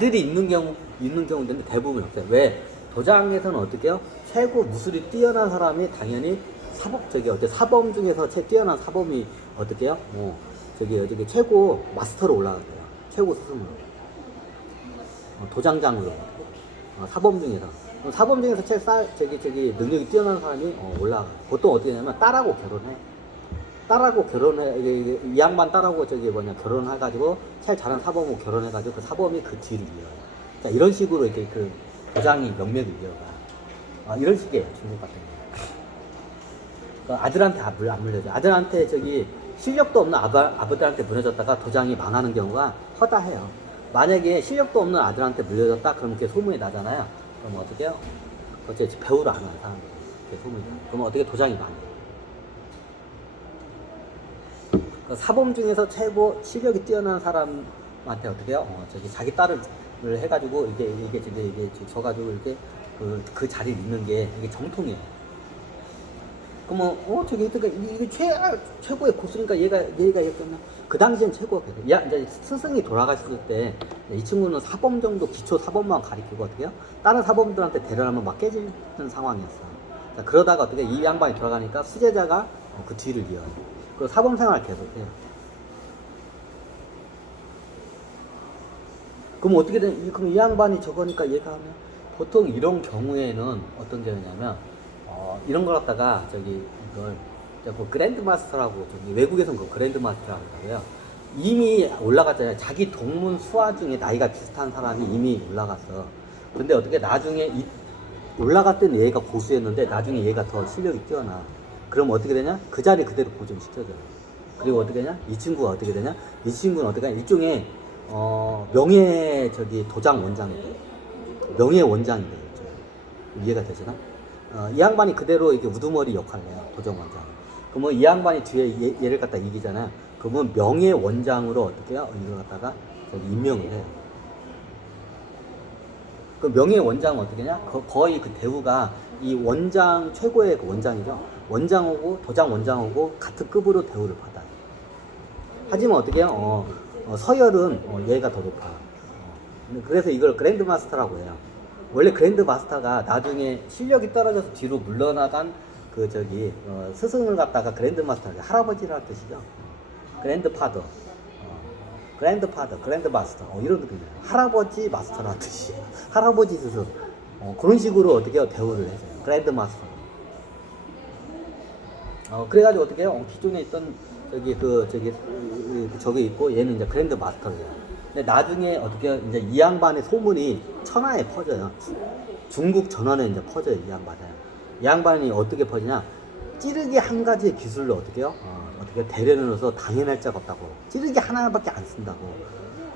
들이 있는 경우인데 대부분 없어요. 왜? 도장에서는 어떻게 해요? 최고 무술이 뛰어난 사람이 당연히 사범 중에서 뛰어난 사범이 어떻게 해요? 어떻게 최고 마스터로 올라가요. 최고 스승으로. 도장장으로. 사범 중에서. 사범 중에서 능력이 뛰어난 사람이 올라가요. 보통 어떻게 하냐면 딸하고 결혼해. 이 양반 딸하고 결혼해가지고 제일 잘하는 사범하고 결혼해가지고 그 사범이 그 뒤를 이어요. 자, 이런 식으로 이렇게 그 도장이 명맥을 이어가. 이런 식이에요. 중국 같은 경우. 아들한테 안 물려줘. 아들한테 실력도 없는 아버지한테 물려줬다가 도장이 망하는 경우가 허다해요. 만약에 실력도 없는 아들한테 물려줬다 그러면 그게 소문이 나잖아요. 그럼 어떻게 해요? 어째 배우를 안 하는 사람들. 그게 소문이 나요. 그러면 어떻게 도장이 망해요. 사범 중에서 최고 실력이 뛰어난 사람한테 어떻게 해요? 자기 딸을 해가지고 이게 져가지고 이렇게 그 자리에 있는 게 이게 정통이에요. 그러면 이게 최고의 고수니까 얘가 했잖아. 그 당시엔 최고가 돼요. 이제 스승이 돌아가셨을 때 이 친구는 사범 정도 기초 사범만 가리키고 어떻게 해요? 다른 사범들한테 대련하면 막 깨지는 상황이었어. 자, 그러다가 어떻게 이 양반이 돌아가니까 수제자가 그 뒤를 이어요. 그리고 사범 생활 계속해요. 그럼 어떻게 그럼 이 양반이 저거니까 얘가 하면 보통 이런 경우에는 어떤 경우냐면 이런 걸 갖다가 이걸 그랜드 마스터라고 외국에서는 그 그랜드 마스터라고 하고요. 이미 올라갔잖아요. 자기 동문 수하 중에 나이가 비슷한 사람이 이미 올라갔어. 근데 어떻게 나중에 올라갈 때는 얘가 고수였는데 나중에 얘가 더 실력이 뛰어나. 그럼 어떻게 되냐? 그 자리 그대로 고정시켜줘요. 그리고 어떻게 되냐? 이 친구가 어떻게 되냐? 이 친구는 어떻게 되냐? 일종의 명예 도장 원장이 돼요. 명예 원장이 돼요. 이해가 되시나? 이 양반이 그대로 이렇게 우두머리 역할을 해요. 도장 원장. 그러면 이 양반이 뒤에 얘를 갖다 이기잖아요. 그러면 명예 원장으로 어떻게 해요? 이걸 갖다가 임명을 해요. 그 명예 원장은 어떻게 하냐? 거의 그 대우가 이 원장 최고의 그 원장이죠. 원장하고 도장 원장하고 같은 급으로 대우를 받아요. 하지만 어떻게 해요? 서열은 얘가 더 높아. 그래서 이걸 그랜드 마스터라고 해요. 원래 그랜드 마스터가 나중에 실력이 떨어져서 뒤로 물러나간 스승을 갖다가 그랜드 마스터가 할아버지라는 뜻이죠. 그랜드 파더, 그랜드 마스터, 이런 느낌이에요. 할아버지 마스터라는 뜻이에요. 할아버지 스승. 그런 식으로 어떻게 해요? 대우를 해줘요. 그랜드 마스터. 그래가지고 어떻게 해요? 기존에 있던 저기 있고 얘는 이제 그랜드 마스터예요. 근데 나중에 어떻게 해요? 이제 이 양반의 소문이 천하에 퍼져요. 중국 전원에 이제 퍼져요. 이 양반은. 이 양반이 어떻게 퍼지냐? 찌르기 한 가지의 기술로 어떻게 해요? 어떻게 대련을 넣어서 당해낼 자가 없다고. 찌르기 하나밖에 안 쓴다고.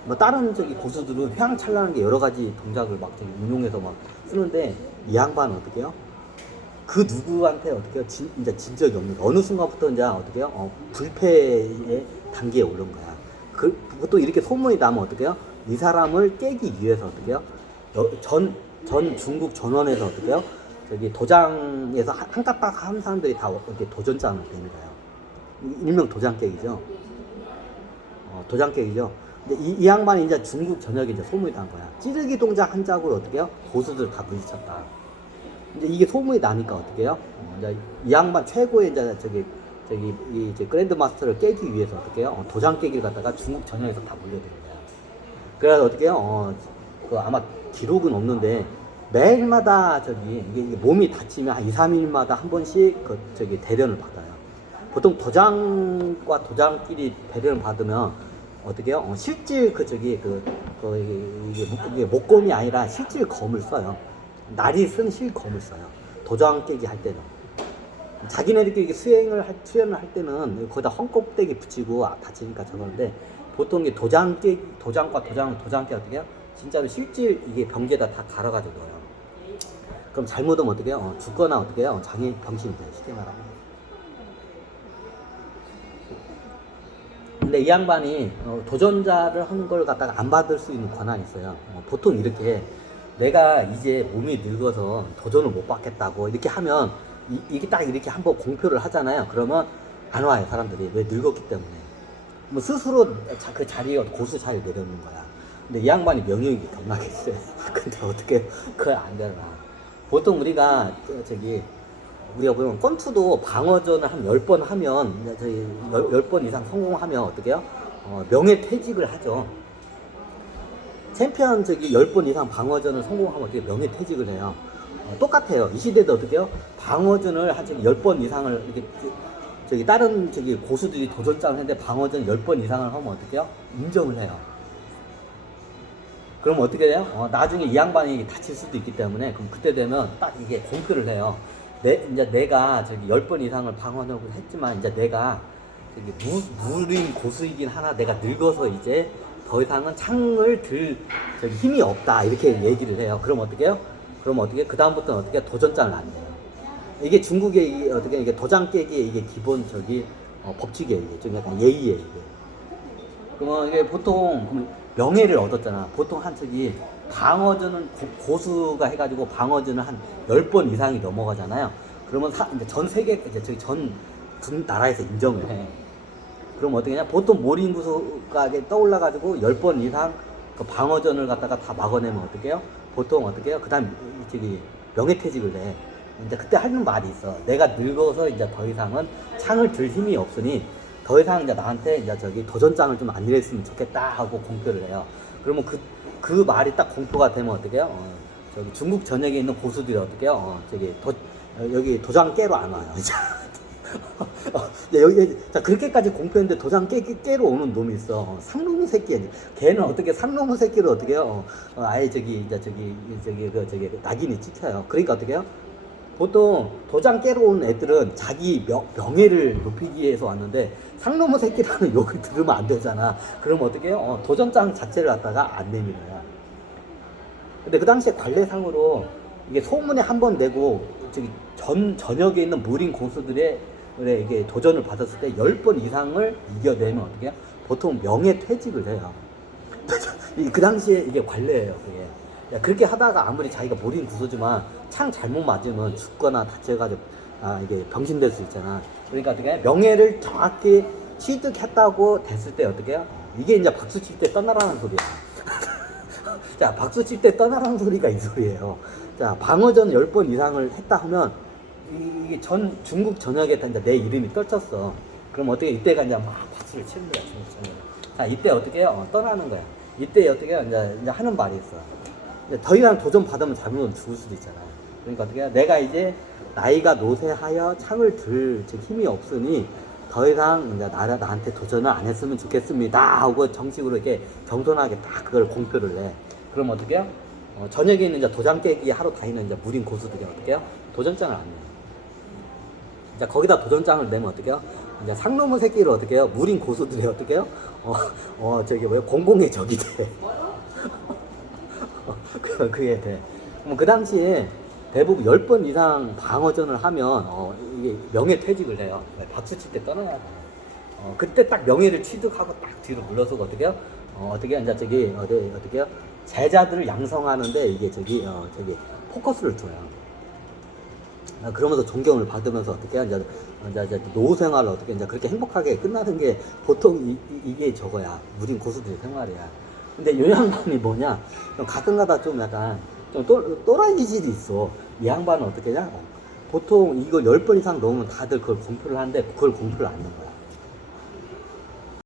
뭐 다른 고수들은 휘황찬란한 게 여러 가지 동작을 막 운용해서 막 쓰는데 이 양반은 어떻게 해요? 그 누구한테 어떻게 해요? 이제 진 적이 없는 거야. 어느 순간부터 이제 어떻게 해요? 불패의 단계에 오른 거야. 그것도 이렇게 소문이 나면 어떻게 해요? 이 사람을 깨기 위해서 어떻게 해요? 전 중국 전원에서 어떻게 해요? 도장에서 한 깜빡 한 사람들이 다 이렇게 도전장을 되는 거예요. 일명 도장 깨기죠. 도장 깨기죠. 근데 이 양반이 이제 중국 전역에 이제 소문이 난 거야. 찌르기 동작 한 짝으로 어떻게 해요? 고수들 다 물리쳤다. 이제 이게 소문이 나니까 어떻게 해요? 이제 이 양반 최고의 이제 그랜드 마스터를 깨기 위해서 어떻게 해요? 도장 깨기를 갖다가 중국 전역에서 다 물려드린 거야. 그래서 어떻게 해요? 아마 기록은 없는데 매일마다 이게 몸이 다치면 한 2, 3일마다 한 번씩 대련을 받아요. 보통 도장과 도장끼리 대련을 받으면 어떻게 해요? 실질 이게 목검이 아니라 실질 검을 써요. 날이 쓴 실검을 써요. 도장 깨기 할 때는. 자기네들끼리 수연을 할 때는 거기다 헝겊대기 붙이고 다치니까 저러는데 보통 이게 도장과 도장 깨기 어떻게 해요? 진짜로 실질 이게 병기에다 다 갈아가지고 넣어요. 그럼 잘못하면 어떻게 해요? 죽거나 어떻게 해요? 병신이 돼요. 쉽게 말하면. 근데 이 양반이 도전자를 한 걸 갖다가 안 받을 수 있는 권한이 있어요. 보통 이렇게 내가 이제 몸이 늙어서 도전을 못 받겠다고 이렇게 하면 이게 딱 이렇게 한번 공표를 하잖아요. 그러면 안 와요. 사람들이. 왜 늙었기 때문에. 뭐 스스로 그 자리에 고수 자리에 내려놓는 거야. 근데 이 양반이 명령이 겁나게 있어요. 근데 어떻게 그걸 안 되나. 보통 우리가 우리가 보면 권투도 방어전을 한 10번 하면 저희 10번 이상 성공하면 어떻게 해요? 명예퇴직을 하죠. 챔피언 10번 이상 방어전을 성공하면 어떻게 명예퇴직을 해요. 똑같아요. 이 시대도 어떻게 해요? 방어전을 한 10번 이상을 이렇게 다른 고수들이 도전장을 했는데 방어전 10번 이상을 하면 어떻게 해요? 인정을 해요. 그럼 어떻게 돼요? 나중에 이 양반이 다칠 수도 있기 때문에 그럼 그때 되면 딱 이게 공표를 해요. 이제 내가 10번 이상을 방어를 했지만 이제 내가 무린 고수이긴 하나 내가 늙어서 이제 더 이상은 창을 들 힘이 없다 이렇게 얘기를 해요. 그럼 어떻게 해요? 그럼 어떻게 그다음부터는 어떻게 도전장을 안 내요. 이게 중국의 이게 도장 깨기의 이게 기본 법칙이에요. 이게 좀 약간 예의예요. 이게. 그러면 이게 보통 명예를 얻었잖아. 보통 한 방어전은 고수가 해가지고 방어전을 한 10번 이상이 넘어가잖아요. 그러면 이제 전 세계 전 나라에서 인정을 해. 그럼 어떻게 하냐? 보통 모린구수가 떠올라가지고 10번 이상 그 방어전을 갖다가 다 막아내면 어떻게 해요? 보통 어떻게 해요? 그 다음 명예퇴직을 해. 이제 그때 하는 말이 있어. 내가 늙어서 이제 더 이상은 창을 들 힘이 없으니 더 이상 이제 나한테 이제 도전장을 좀 안 일했으면 좋겠다 하고 공표를 해요. 그러면 그 말이 딱 공표가 되면 어떻게 해요? 중국 전역에 있는 고수들이 어떻게 해요? 여기 도장 깨러 안 와요. 여기 그렇게까지 공표했는데 도장 깨러 오는 놈이 있어. 상놈의 새끼야. 걔는 어떻게 상놈의 새끼를 어떻게 해요? 아예 낙인이 찍혀요. 그러니까 어떻게 해요? 보통 도장 깨러 온 애들은 자기 명예를 높이기 위해서 왔는데 상놈의 새끼라는 욕을 들으면 안 되잖아. 그러면 어떻게 해요? 도전장 자체를 갖다가 안 내미는 거야. 근데 그 당시에 관례상으로 이게 소문에 한 번 내고 전역에 있는 무린 고수들의 이게 도전을 받았을 때 10번 이상을 이겨내면 어떻게 해요? 보통 명예퇴직을 해요. 그 당시에 이게 관례예요. 그게. 그렇게 하다가 아무리 자기가 무린 구수지만 창 잘못 맞으면 죽거나 다쳐가지고 이게 병신될 수 있잖아. 그러니까 어떻게 해? 명예를 정확히 취득했다고 됐을 때 어떻게 해요? 이게 이제 박수 칠 때 떠나라는 소리야. 자, 박수 칠 때 떠나라는 소리가 이 소리예요. 자, 방어전 10번 이상을 했다 하면 이게 중국 전역에 이제 내 이름이 떨쳤어. 그럼 어떻게 이때가 이제 막 박수를 치는 거야, 중국 전역에. 자, 이때 어떻게 해요? 떠나는 거야. 이때 어떻게 해요? 이제 하는 말이 있어. 더 이상 도전 받으면 잘못하면 죽을 수도 있잖아요. 그러니까 어떻게 해요? 내가 이제 나이가 노쇠하여 창을 들 힘이 없으니 더 이상 이제 나한테 도전을 안 했으면 좋겠습니다 하고 정식으로 이렇게 겸손하게 딱 그걸 공표를 해. 그럼 어떻게 해요? 저녁에 있는 이제 도장 깨기 하러 다니는 이제 무린 고수들이 어떻게 해요? 도전장을 안 내요. 이제 거기다 도전장을 내면 어떻게 해요? 이제 상놈의 새끼를 어떻게 해요? 무린 고수들이 어떻게 해요? 공공의 적이 돼. 그게 돼. 그럼 그 당시에 대부분 10번 이상 방어전을 하면 이게 명예퇴직을 해요. 박수 칠 때 떠나야 돼. 그때 딱 명예를 취득하고 딱 뒤로 물러서고 어떻게 해요? 어떻게 해요? 이제 어떻게 해요? 제자들을 양성하는데 이게 포커스를 줘요. 그러면서 존경을 받으면서 어떻게 해요? 이제 노후 생활을 어떻게 이제 그렇게 행복하게 끝나는 게 보통 이게 저거야. 무린 고수들의 생활이야. 근데 이 양반이 뭐냐? 가끔가다 좀 약간 좀 또라이 기질이 있어. 이 양반은 어떻게 하냐? 보통 이거 10번 이상 넘으면 다들 그걸 공표를 하는데 그걸 공표를 안 넣은 거야.